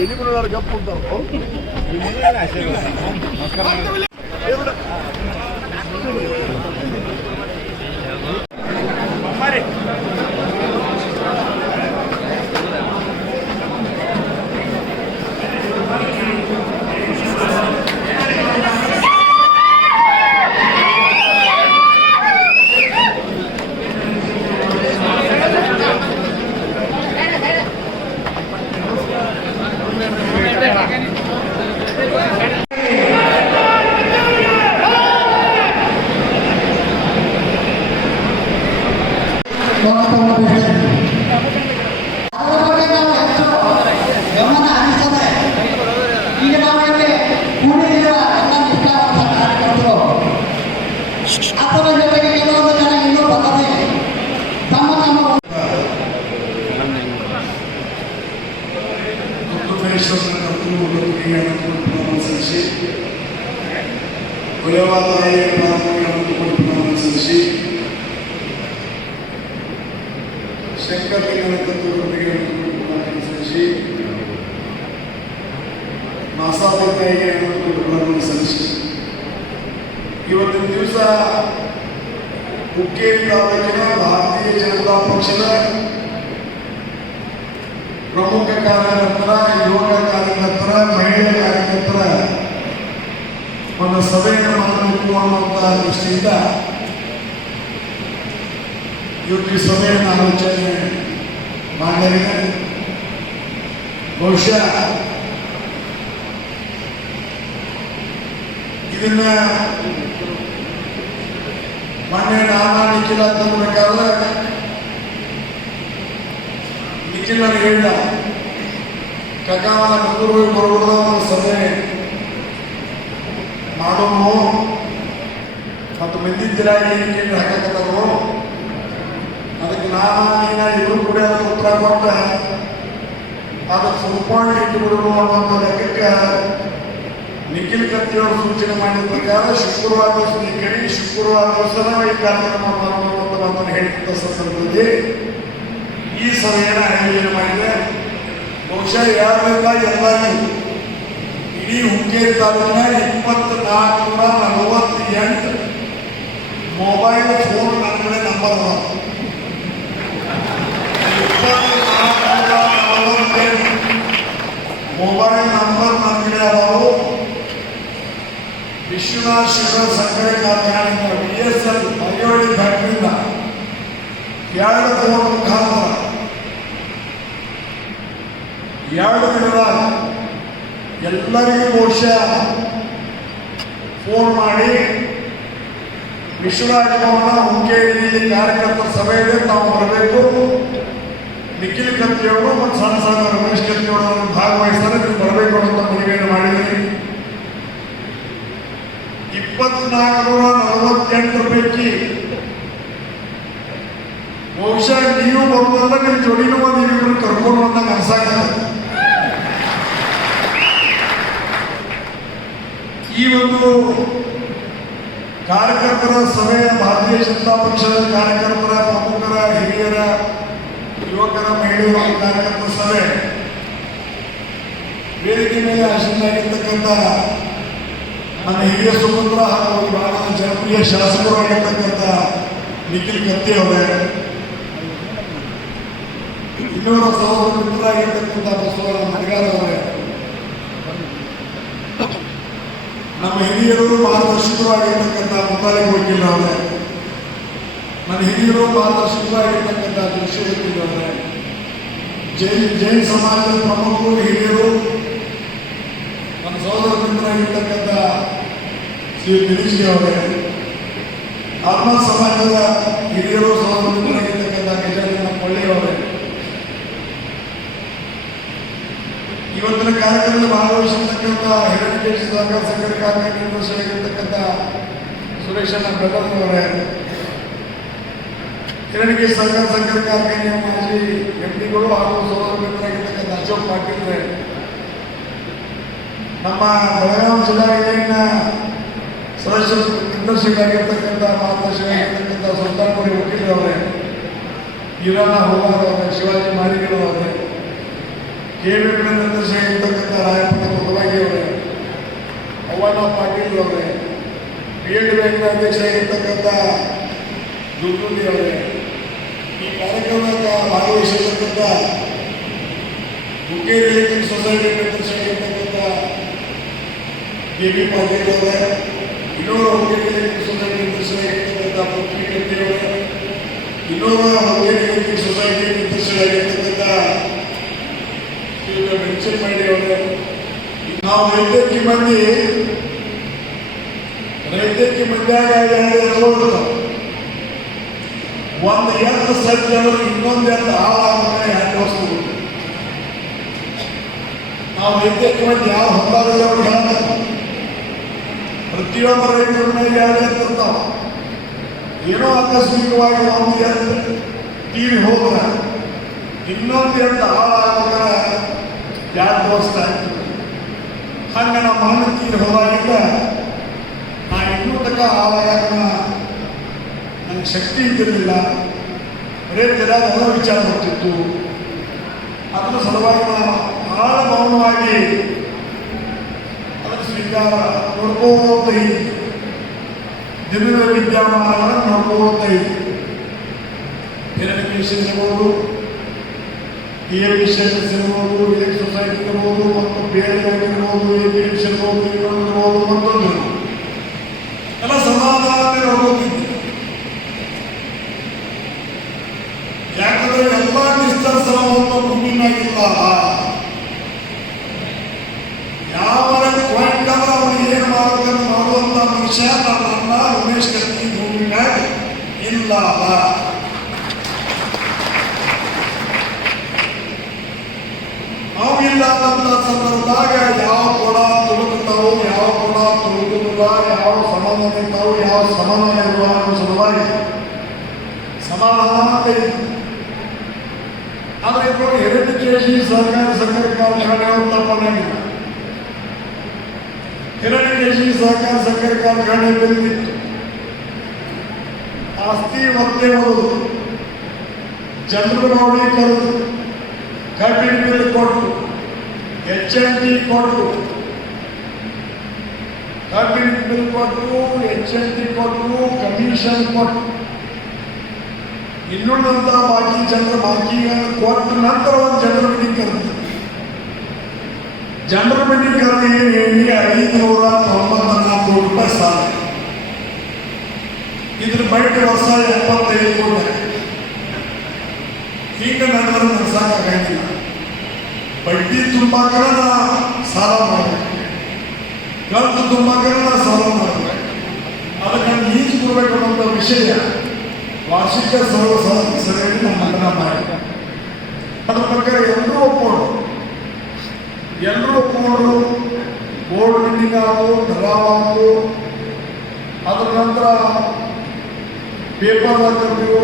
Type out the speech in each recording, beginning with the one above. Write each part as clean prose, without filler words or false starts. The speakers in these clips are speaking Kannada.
ఎన్ని గప్పు ఉంటారు. ಶಂಕರ್ ಅನುಸರಿಸಿ ಮಾಸಾದಿತಾಯಿಗೆ ಅನುಸರಿಸಿ ಇವತ್ತಿನ ದಿವಸ ಹುಕ್ಕೇರಿ ತಾಲೂಕಿನ ಭಾರತೀಯ ಜನತಾ ಪಕ್ಷದ ಪ್ರಮುಖ ಕಾರ್ಯಕರ್ತರ, ಯುವಕ ಕಾರ್ಯಕರ್ತರ, ಮಹಿಳಾ ಕಾರ್ಯಕರ್ತರ ಒಂದು ಸಭೆಯನ್ನು ಮಾಡಬೇಕು ಅನ್ನುವಂತಹ ದೃಷ್ಟಿಯಿಂದ ಇವತ್ತು ಈ ಸಭೆಯನ್ನು ಆಲೋಚನೆ ಮಾಡಲಾಗಿದೆ. ಬಹುಶಃ ಇದನ್ನ ಮೊನ್ನೆ ನಾನು ನಿಖಿಲ ತರಬೇಕಾದ್ರೆ ನಿಖಿಲ್ ನನಗೆ ಹೇಳಿದ, ಕಗಾವ ನಗರು ಬರುವುದ ಸಭೆ ಮಾಡೋನು ಮತ್ತು ಮಂದಿದ್ದಿರಾಗಿ ಏನಿಕೆ ಹಾಕಕತ್ತರು, ಅದಕ್ಕೆ ನಾನು ಇವರು ಕೂಡ ಉತ್ತರ ಕೊಟ್ಟ ಅದಕ್ಕೆ ಸುಪಾಣಿ ಇಟ್ಟುಬಿಡಲು ಅನ್ನೋ ಲೆಕ್ಕಕ್ಕೆ ನಿಖಿಲ್ ಕತ್ತಿಯವರು ಸೂಚನೆ ಮಾಡಿದ ಪ್ರಕಾರ ಶುಕ್ರವಾರ ದಿವಸ ನಿಖಿಲಿ ಶುಕ್ರವಾರ ದಿವಸನ ಈ ಕಾರ್ಯಕ್ರಮ ಮಾಡುವಂತ ಮಾತನ್ನು ಹೇಳಿದ ಸಂದರ್ಭದಲ್ಲಿ ಈ ಸಭೆಯನ್ನು ಆಯೋಜನೆ ಮಾಡಿದೆ. ಬಹುಶಃ ಯಾರಿಂದ ಎಲ್ಲರಿಗೂ ಇಡೀ ಹುಕ್ಕೇರಿ ತಾಲೂಕಿನ 2448 ಮೊಬೈಲ್ ಫೋನ್ ನನ್ನ ಕಡೆ ನಂಬರ್ 2448 ಮೊಬೈಲ್ ನಂಬರ್ ನನ್ನ ಕಡೆ ಅದಾವು. ವಿಶ್ವನಾಥ್ ಶುಗರ್ ಸಕ್ಕರೆ ಕಾರ್ಖಾನೆಯಿಂದ BSL ಐಯೋಡಿ ಫ್ಯಾಕ್ಟ್ರಿಯಿಂದ 2 ಫೋನ್ ಮುಖಾಂತರ 2 ದಿನದಾಗ ಎಲ್ಲರಿಗೂ ಬಹುಶಃ ಫೋನ್ ಮಾಡಿ ವಿಶ್ವರಾಜ್ ಭವನ ಹುಕ್ಕೇರಿಯಲ್ಲಿ ಕಾರ್ಯಕರ್ತರ ಸಭೆಯಲ್ಲಿ ತಾವು ಬರಬೇಕು, ನಿಖಿಲ್ ಕತ್ತಿಯವರು ಮತ್ತು ಸಣ್ಣ ಸಣ್ಣ ರಮೇಶ್ ಕತ್ತಿಯವರು ಭಾಗವಹಿಸ್ತಾರೆ, ನೀವು ಬರಬೇಕು ಅಂತ ಮನವಿಯನ್ನು ಮಾಡಿದ್ರಿ. 2448 ಪೈಕಿ ಬಹುಶಃ ನೀವು ಬರುವುದಲ್ಲ, ನಿಮ್ಮ ಜೋಡಿನೂ ಒಂದು ಇಬ್ಬರು ಕರ್ಕೊಂಡು ಬಂದಾಗ ಅನ್ಸಾಗ್ತದೆ. ಈ ಒಂದು ಕಾರ್ಯಕರ್ತರ ಸಭೆ, ಭಾರತೀಯ ಜನತಾ ಪಕ್ಷದ ಕಾರ್ಯಕರ್ತರ, ಪ್ರಮುಖರ, ಹಿರಿಯರ, ಯುವಕರ, ಮಹಿಳೆಯರ ಕಾರ್ಯಕರ್ತರ ಸಭೆ ವೇದಿಕೆ ಮೇಲೆ ಆಶೀನಾಗಿರ್ತಕ್ಕಂಥ ನನ್ನ ಹಿರಿಯ ಸುಪುತ್ರ ಹಾಗೂ ಭಾರತ ಜನಪ್ರಿಯ ಶಾಸಕರು ಆಗಿರ್ತಕ್ಕಂಥ ನಿಖಿಲ್ ಕತ್ತಿ ಅವರೇ, ಇನ್ನೂರ ಸಹೋದರ ಮಿತ್ರರಾಗಿರ್ತಕ್ಕಂಥ ಬಸವರಾಜ ಮಡಿಗಾರ ಅವರೇ, ನಮ್ಮ ಹಿರಿಯರು ಮಾರ್ಗದರ್ಶಕರು ಆಗಿರ್ತಕ್ಕಂಥ ಮುತಾಲಿಕ್ ವಕೀಲ್ ಅವರೇ, ನನ್ನ ಹಿರಿಯರು ಮಾರ್ಗದರ್ಶಕರು ಆಗಿರ್ತಕ್ಕಂಥ ಜೋಶಿ ವಕೀಲ್ ಅವರೇ, ಜೈನ್ ಸಮಾಜದ ಪ್ರಮುಖರು, ಹಿರಿಯರು, ನನ್ನ ಸಹೋದರ ಮಿತ್ರರಾಗಿರ್ತಕ್ಕಂಥ ಶ್ರೀ ಗಿರೀಶ್ ಅವರೇ, ಆತ್ಮ ಸಮಾಜದ ಹಿರಿಯರು, ಸಹೋದರ ಮಿತ್ರರಾಗಿರ್ತಕ್ಕಂಥ ಗಜಾನನ ಪಳ್ಳಿ ಅವರೇ, ಇವತ್ತಿನ ಕಾರ್ಯಕ್ರಮದಲ್ಲಿ ಭಾಗವಹಿಸಿರ್ತಕ್ಕಂಥ ಹಿರಣ್ಯಕೇಶಿ ಸಹಕಾರ ಸಕ್ಕರೆ ಕಾರ್ಮಿಕ ನಿರ್ದೇಶಕರಾಗಿರ್ತಕ್ಕಂಥ ಸುರೇಶಣ್ಣ ಬೆಲ್ಲಮ್ಮನವರೇ, ಹಿರಣ್ಯಕೇಶಿ ಸಹಕಾರ ಸಕ್ಕರೆ ಕಾರ್ಮಿಕ ಮಾಜಿ ಎಂಪಿಗಳು ಹಾಗೂ ಸಹೋದರ ಮಿತ್ರರಾಗಿರ್ತಕ್ಕಂಥ ಅಶೋಕ್ ಪಾಟೀಲ್, ನಮ್ಮ ಬೆಳಗಾವಿ ಜಿಲ್ಲಾ ಯೂನಿಯನ್ನ ಸದಸ್ಯರು ನಿರ್ದೇಶಕರಾಗಿರ್ತಕ್ಕಂಥ ಮಾರ್ಗದರ್ಶಕರಾಗಿರ್ತಕ್ಕಂಥ ಸುಲ್ತಾನ್ಪುರಿ ವಕೀಲ್ ಅವರೇ, ಇರಾನ ಹೋಗಾರವ್ರೆ, ಶಿವಾಜಿ ಮಾಳಿಗೆರವ್ರೆ, KVP ನಿರ್ದೇಶಕ ಇರ್ತಕ್ಕಂಥ ರಾಯಪುರ ಮೊದಲಾಗಿ ಅವರೇ, ಅವ್ವಣ್ಣ ಪಾಟೀಲ್ ಅವರೇ, PLD ಬ್ಯಾಂಕ್ನ ಅಧ್ಯಕ್ಷ ಇರ್ತಕ್ಕಂಥ ದುರ್ಗುಂಡಿ ಅವರೇ, ಈ ಕಾರ್ಯಕ್ರಮದ ಭಾಗವಹಿಸಿರ್ತಕ್ಕಂಥ ಹುಕ್ಕೇರಿ ಎಲೆಕ್ಟ್ರಿಕ್ ಸೊಸೈಟಿ ನಿರ್ದೇಶಕ ಇರ್ತಕ್ಕಂಥ KB ಪಾಟೀಲ್ ಅವರೇ, ಇನ್ನೂರ ಹುಕ್ಕೇರಿ ಎಲೆಕ್ಟ್ರಿಕ್ ಸೊಸೈಟಿ ನಿರ್ದೇಶಕ ಇರ್ತಕ್ಕಂಥ ಪೃಥ್ವಿ ಕಟ್ಟಿ ಅವರೇ, ಇನ್ನೂರ ಹುಕ್ಕೇರಿ ಎಲೆಕ್ಟ್ರಿಕ್ ಸೊಸೈಟಿ ನಿರ್ದೇಶಕ ಇರ್ತಕ್ಕಂಥ ಮೆನ್ಷನ್ ಮಾಡಿ ಅವರೇ, ನಾವು ರೈತಕ್ಕೆ ಮಂದಿಯಾಗ ಒಂದು ಎತ್ತು ಸಜ್ಜ ಇನ್ನೊಂದು ಎತ್ತು ಹಾಳಾದ್ರೆ 2 ವರ್ಷ ನಾವು ರೈತಕ್ಕೆ ಮಂದಿ ಯಾವ ಹೊಂದಾಗಲ್ಲ ಅವ್ರು ಹೇಳ್ತಾರೆ. ಪ್ರತಿಯೊಬ್ಬ ರೈತರ ಮೇಲೆ 2 ಎತ್ತು ಇರ್ತಾವ. ಏನೋ ಆಕಸ್ಮಿಕವಾಗಿ ಒಂದು ಎತ್ತು ತೀರಿ ಹೋದ್ರೆ ಇನ್ನೊಂದು ಎತ್ತು ಹಾಳಾದ್ರೆ 2 ವರ್ಷ ಆಗ್ತದೆ. ಹಂಗೆ ನಮ್ಮ ಮಣ್ಣು ತೀರಿ ಹೋದಾಗಿಲ್ಲ ನಾ ಇನ್ನೂ ತನಕ ಹಾಳಾಗ ನನಗೆ ಶಕ್ತಿ ಇದ್ದಿರಲಿಲ್ಲ. ಬರೇ ಎಲ್ಲ ವಿಚಾರ ಮಾಡ್ತಿತ್ತು. ಅದರ ಸಲುವಾಗಿ ನಾನು ಬಹಳ ಮೌನವಾಗಿ ಅದರ ಸ್ವೀಕಾರ ನೋಡ್ಕೋತ ಇದ್ದೆ. ದಿನದ ವಿದ್ಯಮಾನಗಳನ್ನು ನೋಡ್ಕೋತ ಇದ್ದೆ. ಎಲೆಕ್ಟ್ರಿಷಿಯನ್ ಇರ್ಬೋದು, PLDCS ಇರ್ಬೋದು, ಎಲೆಕ್ಟ್ರಿಕ್ ಸೊಸೈಟಿ ಇರ್ಬೋದು, ಮತ್ತು ಬೇರೆ ಇರ್ಬೋದು, APMC ಇರ್ಬೋದು, ಇನ್ನೊಂದು ಇರ್ಬೋದು, ಮತ್ತೊಂದು ಎಲ್ಲ ಸಮಾಧಾನ ನೋಡ್ಕೋತಿದ್ದೆ. ಯಾಕಂದ್ರೆ ಎಲ್ಲ ನಿಸ್ತರಸವನ್ನು ಭೂಮಿನಾಗಿಲ್ಲ. ಯಾವ ಪಾಯಿಂಟ್ ಅಂದ್ರೆ ಅವನು ಏನು ಮಾಡಬೇಕನ್ನು ಮಾಡುವಂತ ಮನುಷ್ಯ ನನ್ನ ಉಮೇಶ್ ಕತ್ತಿ ಭೂಮಿನಾಗ ಇಲ್ಲ. ಅವಿಲ್ಲ ಅಂತ ಸಂದರ್ಭದಾಗ ಯಾವ ಕೊಡ ತುಳುಕ್ತಾವು, ಯಾವ ಕೊಡ ತುಳುಕುದಿಲ್ಲ, ಯಾವ ಸಮಾಧಾನ ಇರ್ತಾವು, ಯಾವ ಸಮಾಧಾನ ಇರುವ ಅನ್ನೋ ಸಲುವಾಗಿ ಸಮಾಧಾನ ಆದರೆ ಇದು 2 kg ಸಹಕಾರಿ ಸಕ್ಕರೆ ಕಾರ್ಖಾನೆ ತಪ್ಪನಾಗಿಲ್ಲ. 2 kg ಸಹಕಾರಿ ಸಕ್ಕರೆ ಕಾರ್ಖಾನೆ ಬೆಳೆದಿತ್ತು. ಆಸ್ತಿ ಮತ್ತೆ ಬರುವುದು, ಜನರು ನೋಡಿ ಕರೆದು ಕಬ್ಬಿನ ಬಿಲ್ ಕೊಟ್ಟು, HNT ಕೊಟ್ಟು, ಕಬ್ಬಿನ ಬಿಲ್ ಕೊಟ್ಟು, HNT ಕೊಟ್ಟು, ಕಮಿಷನ್ ಕೊಟ್ಟು, ಇನ್ನುಳಿದಂತ ಬಾಕಿ ಜನರ ಬಾಕಿಗಳನ್ನು ಕೊಟ್ಟ ನಂತರ ಒಂದು ಜನರ ಮೀಟಿಂಗ್ ಕರೆದು ಏನು ಹೇಳಿ 594 ರೂಪಾಯಿ ಸಾಲ. ಇದ್ರ ಬೈಟ್ ವರ್ಷ 75 ಕೋಟಿ. ಈಗ ನಡೆದ್ರೆ ನಡೆಸಕ್ಕಾಗಿಲ್ಲ. ಬಡ್ಡಿ ತುಂಬಾಕರ ಸಾಲ ಮಾಡಬೇಕು, ಕಂತು ತುಂಬಾಕರ ಸಾಲ ಮಾಡಬೇಕು. ಅದಕ್ಕೆ ಈಜು ಕೊಡಬೇಕು ಅನ್ನೋ ವಿಷಯ ವಾರ್ಷಿಕ ಸಭೆಯಲ್ಲಿ ನಮ್ಮ ಮಾಡಿ ಅದ್ರ ಪ್ರಕಾರ ಎಲ್ಲರೂ ಒಪ್ಪಿಕೊಂಡ್ರು. ಬೋರ್ಡ್ ಮೀಟಿಂಗ್ ಆಗು, ಠರಾವು, ಅದರ ನಂತರ ಪೇಪರ್ ಹಾಕಿರ್ತೀವಿ.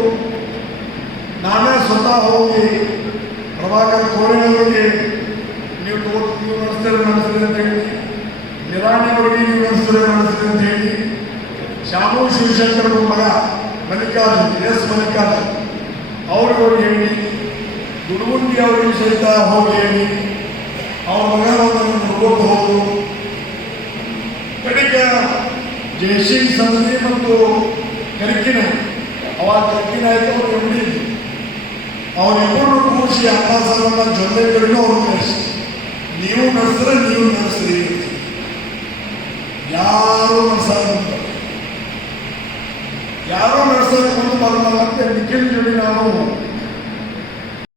ನಾನೇ ಸ್ವತಃ ಹೋಗಿ ಪ್ರಭಾಕರ್ ಕೋರೆ ಅವರಿಗೆ ನೀವು ನಡೆಸ್ತೀರಿ ಅಂತ ಹೇಳಿ, ನಿರಾಣಿ ಅವರಿಗೆ ನೀವು ನಡೆಸ್ತೀರಿ ಅಂತ ಹೇಳಿ, ಶಾಮು ಶಿವಶಂಕರ್ ಮಗ ಮಲ್ಲಿಕಾರ್ಜುನ್ ಮಲ್ಲಿಕಾರ್ಜುನ್ ಅವ್ರಿಗೆ ಹೋಗಿ ಹೇಳಿ, ಗುಡುಗುಂಡಿ ಅವರಿಗೆ ಸಹಿತ ಹೋಗಿ ಹೇಳಿ, ಅವ್ರ ಮಗನನ್ನು ನೋಡ್ಕೊಂಡು ಹೋದ್ರು. ಕಡೆಗೆ ಜಯಸಿಂಗ್ ಸಂಧಿ ಮತ್ತು ಕರಿಕಿನಾಯ್ತು. ಅವಾಗ ಕರಿಕಿನಾಯ್ತು ಅವ್ರು ಎಂಡಿದ್ರು. ಅವರಿಬ್ಬರು ಕೂಡಿಸಿ ಅಭ್ಯಾಸವನ್ನ ಜೊತೆಗಳಿಗೂ ಅವ್ರು ಕಳಿಸಿ, ನೀವು ನಡೆಸ್ರಿ ಯಾರು ನಡೆಸೋದು ಮುಂದೆ ಬರಲ್ಲ ಅಂತ ನಿಖಿಲ್ ಜೋಡಿ ನಾವು